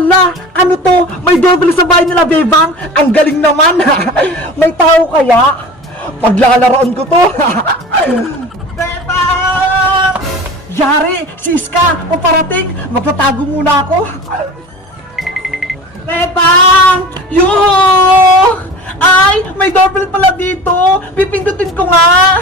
Hala, ano to? May doorbell sa bahay nila, Bebang. Ang galing naman. May tao kaya? Paglalaroan ko to. Bebang! Yari, si Iska, paparating. Magtatago muna ako. Bebang! Yoo! Ay, may doorbell pala dito. Pipindutin ko nga.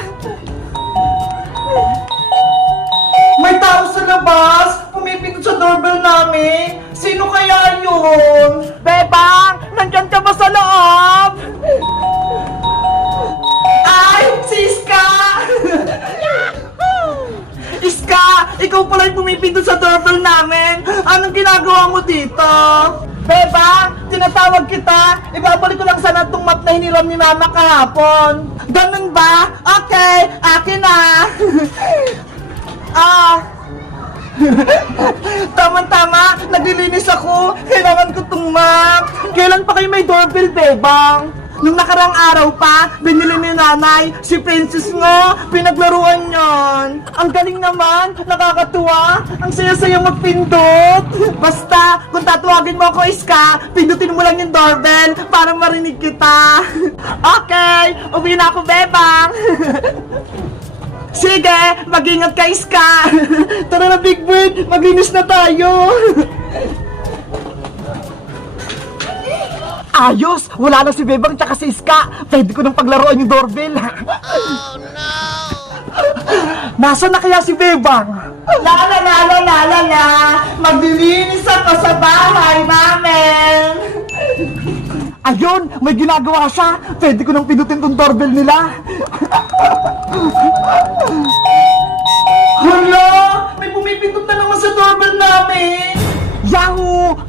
May tao sa labas! Pumipindot sa doorbell namin! Sino kaya yun? Bebang! Nandyan ka ba sa loob? Ay! Si Iska! Iska! Ikaw pala yung pumipindot sa doorbell namin! Anong ginagawa mo dito? Bebang! Tinatawag kita! Ibabalik ko lang sana itong map na hiniram ni Mama kahapon! Ganun ba? Okay! Akin na! Ah! Tama-tama! Naglilinis ako! Kailangan ko itong map! Kailan pa kayo may doorbell, Bebang? Nung nakarang araw pa, binili ni nanay, si Princess nga, pinaglaruan yon. Ang galing naman, nakakatuwa, ang saya-saya magpindot. Basta, kung tatawagin mo ako Iska, pindutin mo lang yung doorbell para marinig kita. Okay, uwi na ako, Bebang. Sige, mag-ingat ka, Iska! Tara na, Big Bird! Maglinis na tayo! Ayos! Wala na si Bebang tsaka si Iska! Pwede ko nang paglaruan yung doorbell! Oh, no! Nasaan na kaya si Bebang? La la la la la la la! Maglilinis ako sa bahay namin! Ayun! May ginagawa siya! Pwede ko nang pinutin tong doorbell nila!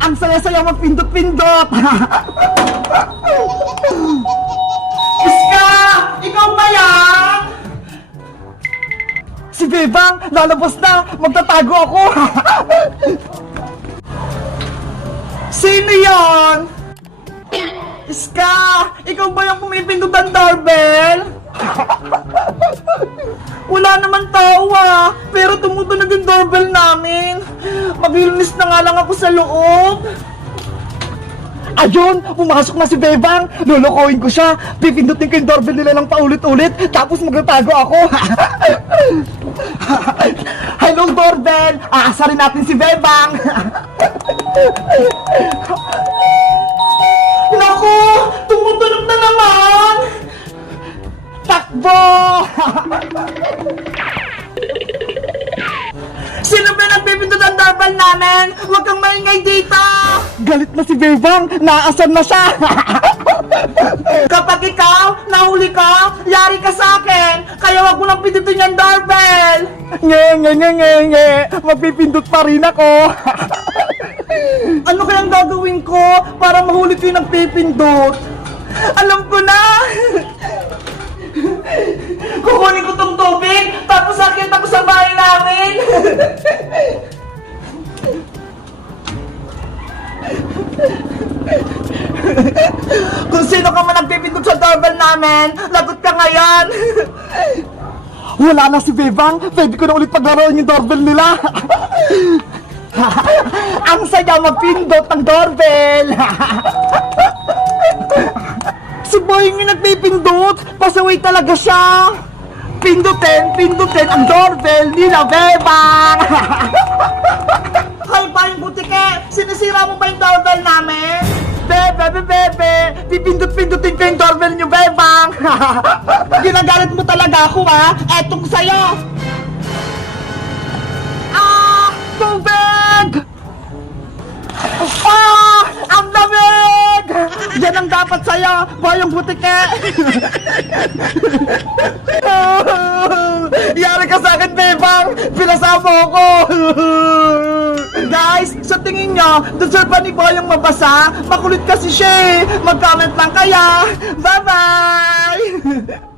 Ang saya-saya magpindot-pindot! Iska! Ikaw ba yan? Si Bebang! Lalabas na! Magtatago ako! Sino yon? Iska! Ikaw ba yung pumipindot ng doorbell? Wala naman tao ah, pero tumutunog yung doorbell namin. Maglilinis na nga lang ako sa loob. Ayun, pumasok na si Bebang. Lulukoyin ko siya. Pipindutin ko yung doorbell nila ng paulit-ulit. Tapos magtatago ako. Hello, doorbell. Aasarin natin si Bebang. Naku, tumutunog na naman. Takbo! doorbell namin? Huwag kang maingay dito! Galit na si Bebang! Naasan na siya! Kapag ikaw, nahuli ka, yari ka sa akin! Kaya wag mo lang pindutin yung doorbell! Nge, nge, nge, nge, nge! Magpipindot pa rin ako! ano kayang gagawin ko para mahuli ko yung nagpipindot? Alam ko na! Kung sino ka man nagpipindot sa doorbell namin, lagot ka ngayon. Wala na si Bebang, pwede ko na ulit paglaruan yung doorbell nila. Ang saya magpindot ng doorbell. Si Boy yung nagpipindot! Pasaway talaga siya! Pindutin, pindutin ang doorbell nila, Bebang! Hay ba yung butike? Sinisira mo ba yung doorbell namin? Bebe, bebe, bebe! Pipindot-pindutin ko yung doorbell niyo, Bebang! Ginagalit mo talaga ako, ha? Etong sa'yo! Ah! Tubig! Ah! Ang lamig! Yan ang dapat sa'yo, boyong butike! Yari ka sa akin, Bebang! Pinasama ako! Tingin nyo, deserve ba ni Boyong mabasa? Makulit kasi siya eh! Mag-comment lang kaya! Bye-bye!